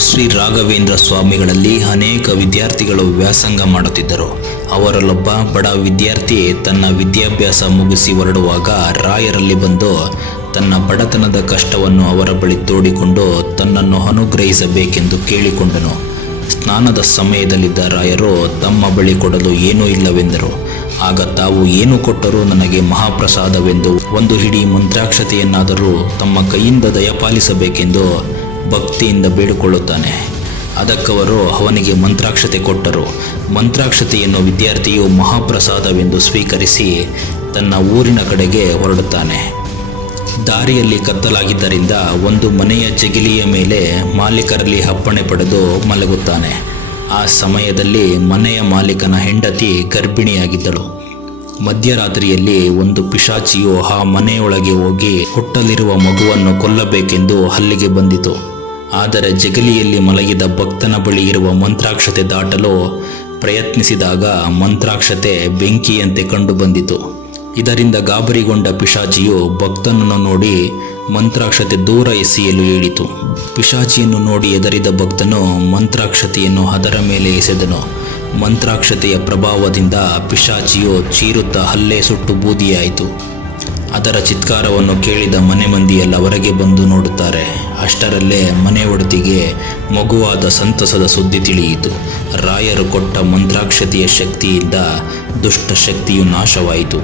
ಶ್ರೀ ರಾಘವೇಂದ್ರ ಸ್ವಾಮಿಗಳಲ್ಲಿ ಅನೇಕ ವಿದ್ಯಾರ್ಥಿಗಳು ವ್ಯಾಸಂಗ ಮಾಡುತ್ತಿದ್ದರು. ಅವರಲ್ಲೊಬ್ಬ ಬಡ ವಿದ್ಯಾರ್ಥಿ ತನ್ನ ವಿದ್ಯಾಭ್ಯಾಸ ಮುಗಿಸಿ ಹೊರಡುವಾಗ ರಾಯರಲ್ಲಿ ಬಂದು ತನ್ನ ಬಡತನದ ಕಷ್ಟವನ್ನು ಅವರ ಬಳಿ ತೋಡಿಕೊಂಡು ತನ್ನನ್ನು ಅನುಗ್ರಹಿಸಬೇಕೆಂದು ಕೇಳಿಕೊಂಡನು. ಸ್ನಾನದ ಸಮಯದಲ್ಲಿದ್ದ ರಾಯರು ತಮ್ಮ ಬಳಿ ಕೊಡಲು ಏನೂ ಇಲ್ಲವೆಂದರು. ಆಗ ತಾವು ಏನು ಕೊಟ್ಟರೂ ನನಗೆ ಮಹಾಪ್ರಸಾದವೆಂದು ಒಂದು ಹಿಡಿ ಮಂತ್ರಾಕ್ಷತೆಯನ್ನಾದರೂ ತಮ್ಮ ಕೈಯಿಂದ ದಯಪಾಲಿಸಬೇಕೆಂದು ಭಕ್ತಿಯಿಂದ ಬೇಡಿಕೊಳ್ಳುತ್ತಾನೆ. ಅದಕ್ಕವರು ಅವನಿಗೆ ಮಂತ್ರಾಕ್ಷತೆ ಕೊಟ್ಟರು. ಮಂತ್ರಾಕ್ಷತೆಯನ್ನು ವಿದ್ಯಾರ್ಥಿಯು ಮಹಾಪ್ರಸಾದವೆಂದು ಸ್ವೀಕರಿಸಿ ತನ್ನ ಊರಿನ ಕಡೆಗೆ ಹೊರಡುತ್ತಾನೆ. ದಾರಿಯಲ್ಲಿ ಕತ್ತಲಾಗಿದ್ದರಿಂದ ಒಂದು ಮನೆಯ ಜಗಿಲಿಯ ಮೇಲೆ ಮಾಲೀಕರಲ್ಲಿ ಅಪ್ಪಣೆ ಪಡೆದು ಮಲಗುತ್ತಾನೆ. ಆ ಸಮಯದಲ್ಲಿ ಮನೆಯ ಮಾಲೀಕನ ಹೆಂಡತಿ ಗರ್ಭಿಣಿಯಾಗಿದ್ದಳು. ಮಧ್ಯರಾತ್ರಿಯಲ್ಲಿ ಒಂದು ಪಿಶಾಚಿಯು ಆ ಮನೆಯೊಳಗೆ ಹೋಗಿ ಹುಟ್ಟಲಿರುವ ಮಗುವನ್ನು ಕೊಲ್ಲಬೇಕೆಂದು ಅಲ್ಲಿಗೆ ಬಂದಿತು. ಆದರೆ ಜಗಲಿಯಲ್ಲಿ ಮಲಗಿದ ಭಕ್ತನ ಬಳಿ ಇರುವ ಮಂತ್ರಾಕ್ಷತೆ ದಾಟಲು ಪ್ರಯತ್ನಿಸಿದಾಗ ಮಂತ್ರಾಕ್ಷತೆ ಬೆಂಕಿಯಂತೆ ಕಂಡುಬಂದಿತು. ಇದರಿಂದ ಗಾಬರಿಗೊಂಡ ಪಿಶಾಚಿಯು ಭಕ್ತನನ್ನು ನೋಡಿ ಮಂತ್ರಾಕ್ಷತೆ ದೂರ ಎಸೆಯಲು ಹೇಳಿತು. ಪಿಶಾಚಿಯನ್ನು ನೋಡಿ ಎದರಿದ ಭಕ್ತನು ಮಂತ್ರಾಕ್ಷತೆಯನ್ನು ಅದರ ಮೇಲೆ ಎಸೆದನು. ಮಂತ್ರಾಕ್ಷತೆಯ ಪ್ರಭಾವದಿಂದ ಪಿಶಾಚಿಯು ಚೀರುತ್ತಾ ಹಲ್ಲೆ ಸುಟ್ಟು ಬೂದಿಯಾಯಿತು. ಅದರ ಚಿತ್ಕಾರವನ್ನು ಕೇಳಿದ ಮನೆ ಮಂದಿಯೆಲ್ಲ ಹೊರಗೆ ಬಂದು ನೋಡುತ್ತಾರೆ. ಅಷ್ಟರಲ್ಲೇ ಮನೆ ಒಡತಿಗೆ ಮಗುವಾದ ಸಂತಸದ ಸುದ್ದಿ ತಿಳಿಯಿತು. ರಾಯರು ಕೊಟ್ಟ ಮಂತ್ರಾಕ್ಷತೆಯ ಶಕ್ತಿಯಿಂದ ದುಷ್ಟ ಶಕ್ತಿಯು ನಾಶವಾಯಿತು.